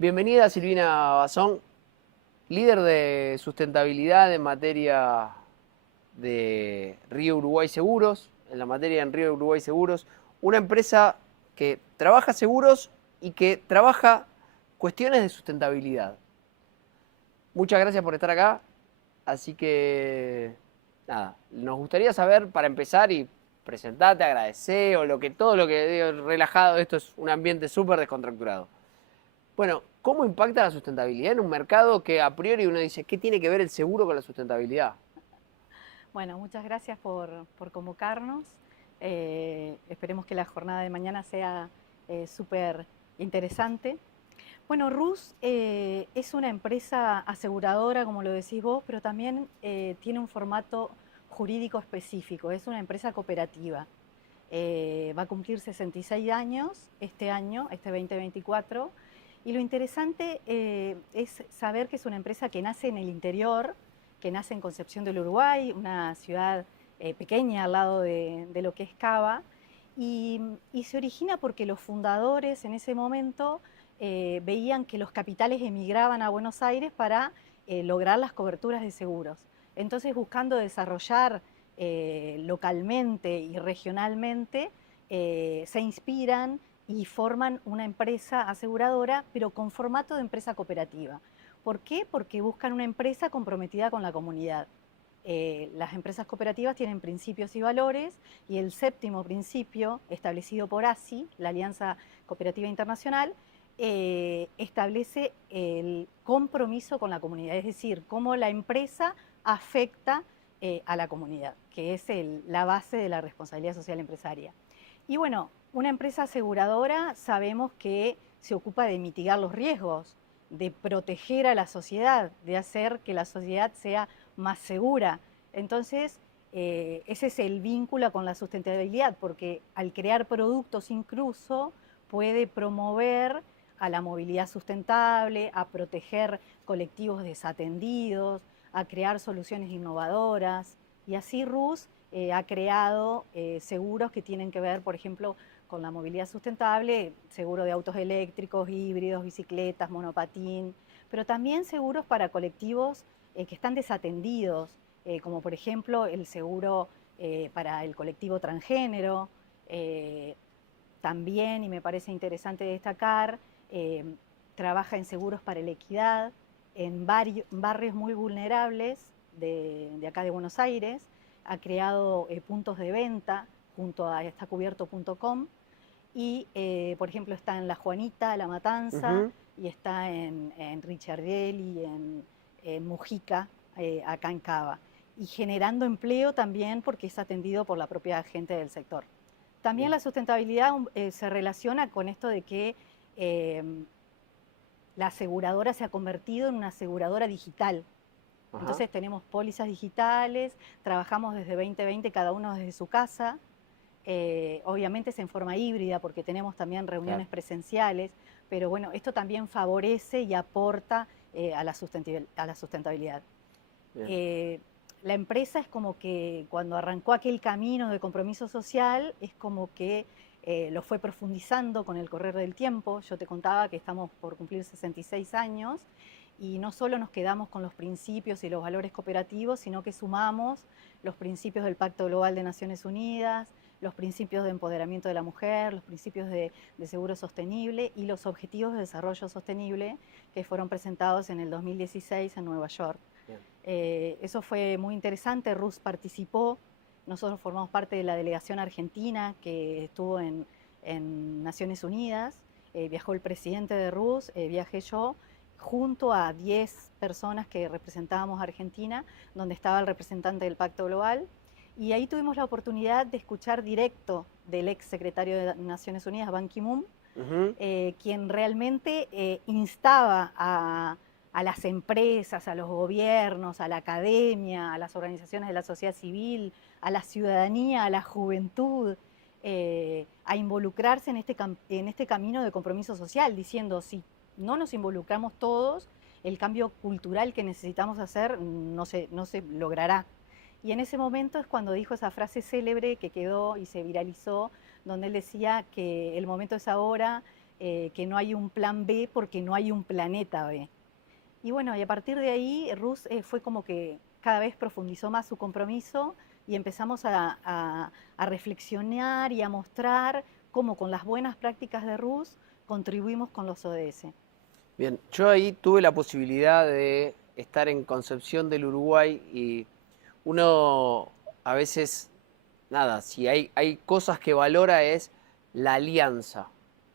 Bienvenida Silvina Bazón, líder de sustentabilidad en materia de Río Uruguay Seguros, en la materia en Río Uruguay Seguros, una empresa que trabaja seguros y que trabaja cuestiones de sustentabilidad. Muchas gracias por estar acá, así que nada, nos gustaría saber para empezar y presentarte, agradecer o todo lo que digo, relajado, esto es un ambiente súper descontracturado. Bueno, ¿cómo impacta la sustentabilidad en un mercado que a priori uno dice, ¿qué tiene que ver el seguro con la sustentabilidad? Bueno, muchas gracias por convocarnos. Esperemos que la jornada de mañana sea súper interesante. Bueno, RUS es una empresa aseguradora, como lo decís vos, pero también tiene un formato jurídico específico. Es una empresa cooperativa. Va a cumplir 66 años este año, este 2024. Y lo interesante es saber que es una empresa que nace en el interior, que nace en Concepción del Uruguay, una ciudad pequeña al lado de lo que es Cava, y se origina porque los fundadores en ese momento veían que los capitales emigraban a Buenos Aires para lograr las coberturas de seguros. Entonces, buscando desarrollar localmente y regionalmente, se inspiran y forman una empresa aseguradora, pero con formato de empresa cooperativa. ¿Por qué? Porque buscan una empresa comprometida con la comunidad. Las empresas cooperativas tienen principios y valores, y el séptimo principio, establecido por ASI, la Alianza Cooperativa Internacional, establece el compromiso con la comunidad, es decir, cómo la empresa afecta a la comunidad, que es la base de la responsabilidad social empresaria. Y bueno, una empresa aseguradora sabemos que se ocupa de mitigar los riesgos, de proteger a la sociedad, de hacer que la sociedad sea más segura. Entonces, ese es el vínculo con la sustentabilidad, porque al crear productos incluso puede promover a la movilidad sustentable, a proteger colectivos desatendidos, a crear soluciones innovadoras. Y así RUS ha creado seguros que tienen que ver, por ejemplo, con la movilidad sustentable, seguro de autos eléctricos, híbridos, bicicletas, monopatín, pero también seguros para colectivos que están desatendidos, como por ejemplo el seguro para el colectivo transgénero. eh, También, y me parece interesante destacar, eh, trabaja en seguros para la equidad, en barrios muy vulnerables de acá de Buenos Aires. Ha creado puntos de venta junto a estacubierto.com y, por ejemplo, está en La Juanita, La Matanza, Ujú. y está en Richardel y en Mujica, acá en Cava. Y generando empleo también porque es atendido por la propia gente del sector. También Bien. la sustentabilidad se relaciona con esto de que eh, la aseguradora se ha convertido en una aseguradora digital. Ajá. Entonces tenemos pólizas digitales, trabajamos desde 2020 cada uno desde su casa. Obviamente es en forma híbrida porque tenemos también Claro. reuniones presenciales, pero bueno, esto también favorece y aporta a la sustentabilidad. Bien. Eh, la empresa es como que cuando arrancó aquel camino de compromiso social, es como que lo fue profundizando con el correr del tiempo. Yo te contaba que estamos por cumplir 66 años y no solo nos quedamos con los principios y los valores cooperativos, sino que sumamos los principios del Pacto Global de Naciones Unidas, los principios de empoderamiento de la mujer, los principios de seguro sostenible y los objetivos de desarrollo sostenible que fueron presentados en el 2016 en Nueva York. Bien. Eso fue muy interesante. RUS participó. Nosotros formamos parte de la delegación argentina que estuvo en Naciones Unidas. Viajó el presidente de RUS, viajé yo, junto a 10 personas que representábamos a Argentina, donde estaba el representante del Pacto Global. Y ahí tuvimos la oportunidad de escuchar directo del ex secretario de Naciones Unidas, Ban Ki-moon, Ujú. quien realmente instaba a las empresas, a los gobiernos, a la academia, a las organizaciones de la sociedad civil, a la ciudadanía, a la juventud, a involucrarse en este camino de compromiso social, diciendo, si no nos involucramos todos, el cambio cultural que necesitamos hacer no se logrará. Y en ese momento es cuando dijo esa frase célebre que quedó y se viralizó, donde él decía que el momento es ahora, que no hay un plan B porque no hay un planeta B. Y bueno, y a partir de ahí, Rus fue como que cada vez profundizó más su compromiso y empezamos a reflexionar y a mostrar cómo con las buenas prácticas de Rus contribuimos con los ODS. Bien, yo ahí tuve la posibilidad de estar en Concepción del Uruguay y uno a veces, nada, si hay cosas que valora es la alianza.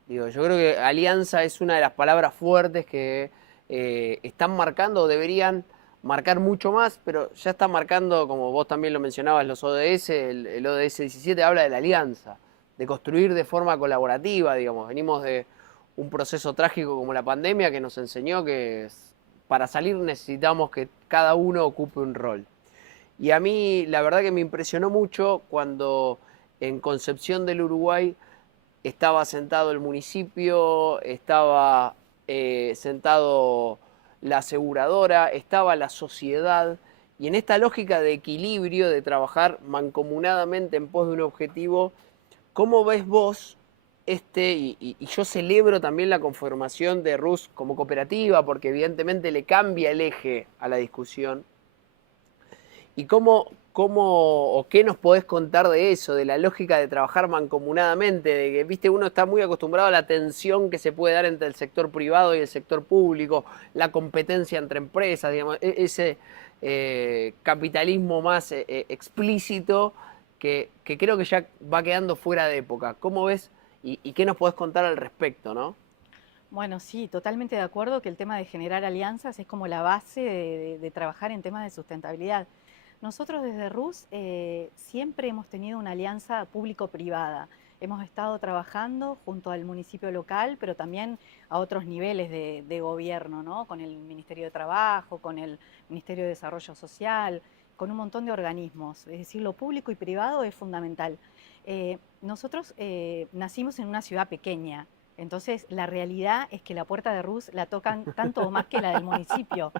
Digo, yo creo que alianza es una de las palabras fuertes que están marcando, o deberían marcar mucho más, pero ya están marcando, como vos también lo mencionabas, los ODS, el ODS 17 habla de la alianza, de construir de forma colaborativa, digamos. Venimos de un proceso trágico como la pandemia que nos enseñó que para salir necesitamos que cada uno ocupe un rol. Y a mí la verdad que me impresionó mucho cuando en Concepción del Uruguay estaba sentado el municipio, estaba sentado la aseguradora, estaba la sociedad, y en esta lógica de equilibrio, de trabajar mancomunadamente en pos de un objetivo, ¿cómo ves vos y yo celebro también la conformación de RUS como cooperativa, porque evidentemente le cambia el eje a la discusión? ¿Y o qué nos podés contar de eso, de la lógica de trabajar mancomunadamente? De que, viste, uno está muy acostumbrado a la tensión que se puede dar entre el sector privado y el sector público, la competencia entre empresas, digamos, ese capitalismo más explícito que creo que ya va quedando fuera de época. ¿Cómo ves y qué nos podés contar al respecto, no? Bueno, sí, totalmente de acuerdo que el tema de generar alianzas es como la base de trabajar en temas de sustentabilidad. Nosotros desde RUS siempre hemos tenido una alianza público-privada. Hemos estado trabajando junto al municipio local, pero también a otros niveles de gobierno, ¿no? Con el Ministerio de Trabajo, con el Ministerio de Desarrollo Social, con un montón de organismos. Es decir, lo público y privado es fundamental. Nosotros nacimos en una ciudad pequeña, entonces la realidad es que la puerta de RUS la tocan tanto o más que la del municipio.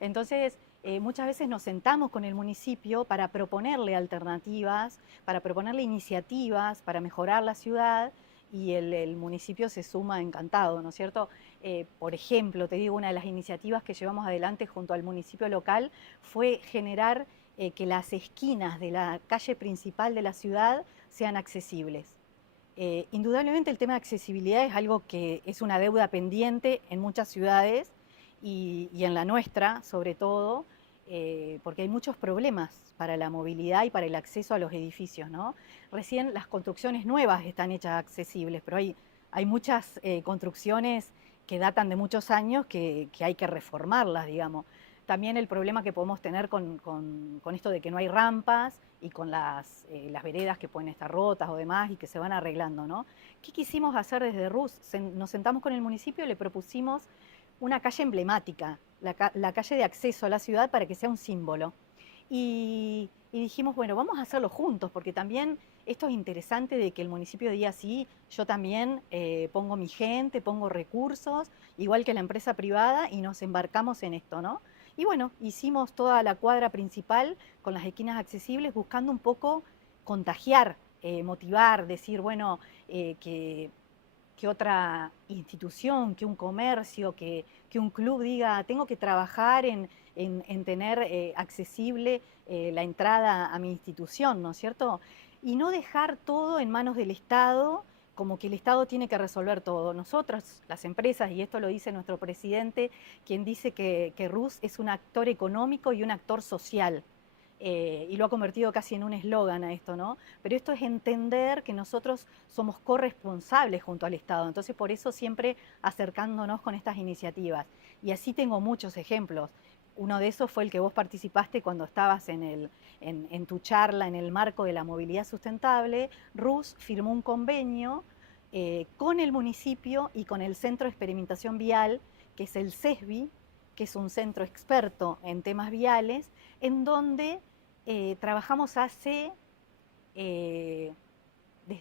Entonces, muchas veces nos sentamos con el municipio para proponerle alternativas, para proponerle iniciativas, para mejorar la ciudad, y el municipio se suma encantado, ¿no es cierto? Por ejemplo, te digo, una de las iniciativas que llevamos adelante junto al municipio local fue generar que las esquinas de la calle principal de la ciudad sean accesibles. Indudablemente el tema de accesibilidad es algo que es una deuda pendiente en muchas ciudades y en la nuestra sobre todo, porque hay muchos problemas para la movilidad y para el acceso a los edificios, ¿no? Recién las construcciones nuevas están hechas accesibles, pero hay muchas construcciones que datan de muchos años que hay que reformarlas, digamos. También el problema que podemos tener con esto de que no hay rampas y con las veredas que pueden estar rotas o demás y que se van arreglando, ¿no? ¿Qué quisimos hacer desde RUS? Nos sentamos con el municipio y le propusimos una calle emblemática, la calle de acceso a la ciudad para que sea un símbolo. Y dijimos, bueno, vamos a hacerlo juntos, porque también esto es interesante de que el municipio diga, sí, yo también pongo mi gente, pongo recursos, igual que la empresa privada, y nos embarcamos en esto, ¿no? Y bueno, hicimos toda la cuadra principal con las esquinas accesibles, buscando un poco contagiar, motivar, decir, bueno, que otra institución, que un comercio, que un club diga, tengo que trabajar en tener accesible la entrada a mi institución, ¿no es cierto? Y no dejar todo en manos del Estado, como que el Estado tiene que resolver todo. Nosotros, las empresas, y esto lo dice nuestro presidente, quien dice que RUS es un actor económico y un actor social. Y lo ha convertido casi en un eslogan a esto, ¿no? Pero esto es entender que nosotros somos corresponsables junto al Estado, entonces por eso siempre acercándonos con estas iniciativas. Y así tengo muchos ejemplos. Uno de esos fue el que vos participaste cuando estabas en tu charla en el marco de la movilidad sustentable. RUS firmó un convenio con el municipio y con el Centro de Experimentación Vial, que es el CESBI, que es un centro experto en temas viales, en donde trabajamos desde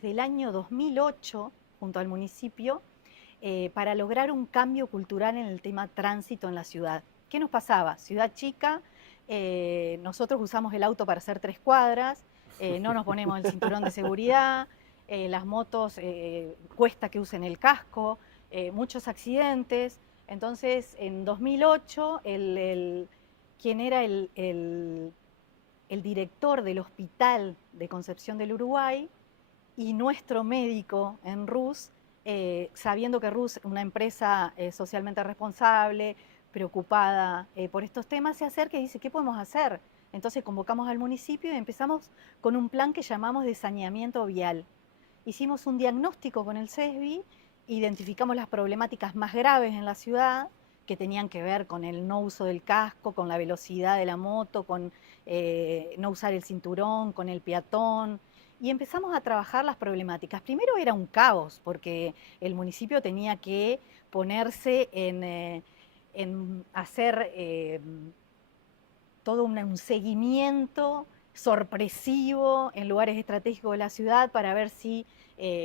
el año 2008 junto al municipio para lograr un cambio cultural en el tema tránsito en la ciudad. ¿Qué nos pasaba? Ciudad chica, nosotros usamos el auto para hacer 3 cuadras, no nos ponemos el cinturón de seguridad, las motos cuesta que usen el casco, muchos accidentes. Entonces, en 2008, quien era el director del Hospital de Concepción del Uruguay y nuestro médico en RUS, sabiendo que RUS es una empresa socialmente responsable, preocupada por estos temas, se acerca y dice, ¿qué podemos hacer? Entonces convocamos al municipio y empezamos con un plan que llamamos de saneamiento vial. Hicimos un diagnóstico con el CESBI, identificamos las problemáticas más graves en la ciudad, que tenían que ver con el no uso del casco, con la velocidad de la moto, con no usar el cinturón, con el peatón, y empezamos a trabajar las problemáticas. Primero era un caos, porque el municipio tenía que ponerse en hacer todo un seguimiento sorpresivo en lugares estratégicos de la ciudad para ver si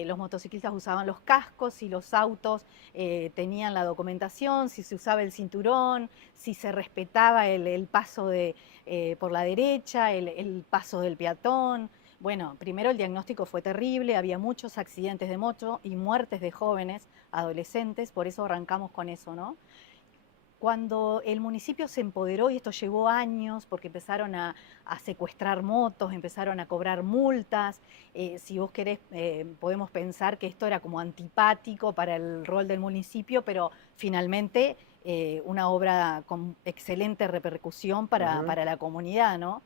los motociclistas usaban los cascos, si los autos tenían la documentación, si se usaba el cinturón, si se respetaba el paso por la derecha, el paso del peatón. Bueno, primero el diagnóstico fue terrible, había muchos accidentes de moto y muertes de jóvenes, adolescentes, por eso arrancamos con eso, ¿no? Cuando el municipio se empoderó, y esto llevó años, porque empezaron a secuestrar motos, empezaron a cobrar multas, si vos querés podemos pensar que esto era como antipático para el rol del municipio, pero finalmente una obra con excelente repercusión para la comunidad, ¿no?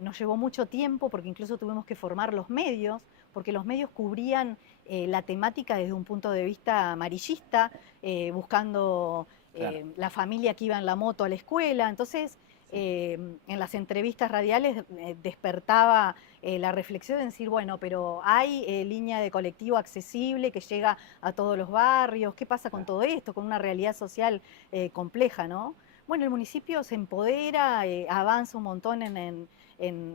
Nos llevó mucho tiempo porque incluso tuvimos que formar los medios, porque los medios cubrían la temática desde un punto de vista amarillista, buscando la familia que iba en la moto a la escuela. Entonces, en las entrevistas radiales despertaba la reflexión de decir, bueno, pero hay línea de colectivo accesible que llega a todos los barrios. ¿Qué pasa con todo esto? Con una realidad social compleja, ¿no? Bueno, el municipio se empodera, avanza un montón en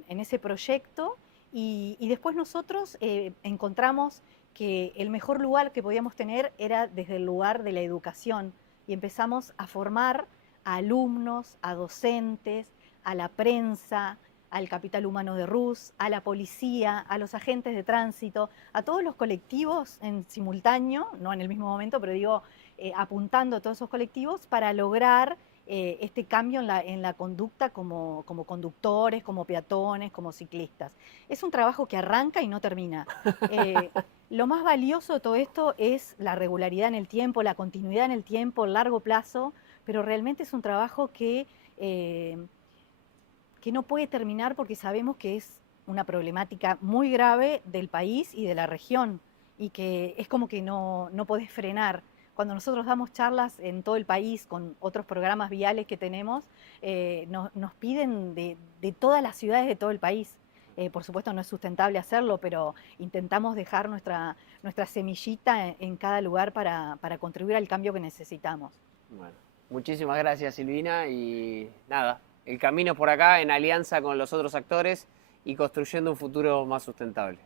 ese proyecto y después nosotros encontramos que el mejor lugar que podíamos tener era desde el lugar de la educación y empezamos a formar a alumnos, a docentes, a la prensa, al capital humano de RUS, a la policía, a los agentes de tránsito, a todos los colectivos en simultáneo, no en el mismo momento, pero digo, apuntando a todos esos colectivos para lograr este cambio en la conducta como conductores, como peatones, como ciclistas. Es un trabajo que arranca y no termina. Lo más valioso de todo esto es la regularidad en el tiempo, la continuidad en el tiempo, el largo plazo, pero realmente es un trabajo que no puede terminar porque sabemos que es una problemática muy grave del país y de la región y que es como que no podés frenar. Cuando nosotros damos charlas en todo el país con otros programas viales que tenemos, nos piden de todas las ciudades de todo el país. Por supuesto no es sustentable hacerlo, pero intentamos dejar nuestra semillita en cada lugar para contribuir al cambio que necesitamos. Bueno, muchísimas gracias, Silvina, y nada, el camino es por acá en alianza con los otros actores y construyendo un futuro más sustentable.